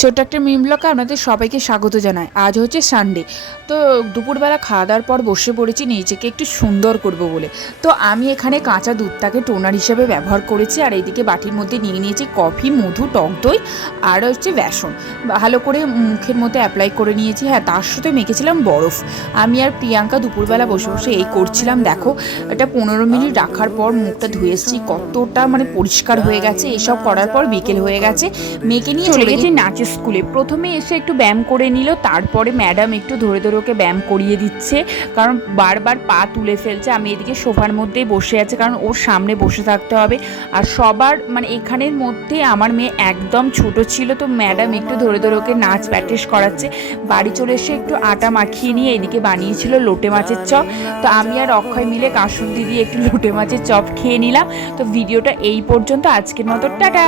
ছোট্ট একটা মিম ব্লগে আপনাদের সবাইকে স্বাগত জানাই। আজ হচ্ছে সানডে, তো দুপুরবেলা খাওয়া দাওয়ার পর বসে পড়েছি নিজেকে একটু সুন্দর করব বলে। তো আমি এখানে কাঁচা দুধটাকে টোনার হিসেবে ব্যবহার করেছি, আর এইদিকে বাটির মধ্যে নিয়ে নিয়েছি কফি, মধু, টক দই আর হচ্ছে বেসন। ভালো করে মুখের মধ্যে অ্যাপ্লাই করে নিয়েছি। হ্যাঁ, তার সাথে মেখেছিলাম বরফ। আমি আর প্রিয়াঙ্কা দুপুরবেলা বসে বসে এই করছিলাম। দেখো, এটা 15 মিনিট রাখার পর মুখটা ধুয়ে এসেছি, কতটা মানে পরিষ্কার হয়ে গেছে। এসব করার পর বিকেল হয়ে গেছে, মেয়েকে নিয়ে চলে গেছি নাচের স্কুলে। প্রথমে এসে একটু ব্যায়াম করে নিল, তারপরে ম্যাডাম একটু ধরে ধরে ওকে ব্যায়াম করিয়ে দিচ্ছে, কারণ বারবার পা তুলে ফেলছে। আমি এদিকে সোফার মধ্যেই বসে আছে, কারণ ওর সামনে বসে থাকতে হবে। আর সবার মানে এখানের মধ্যে আমার মেয়ে একদম ছোট ছিল, তো ম্যাডাম একটু ধরে ধরে ওকে নাচ প্র্যাকটিস করাচ্ছে। বাড়ি চলে এসে একটু আটা মাখিয়ে নিয়ে এদিকে বানিয়েছিল লোটে মাছের চপ। তো আমি আর অক্ষয় মিলে কাসুন্দি দিয়ে একটু লোটে মাছের চপ খেয়ে নিলাম। তো ভিডিওটা এই পর্যন্ত, আজকের মতো টাটা।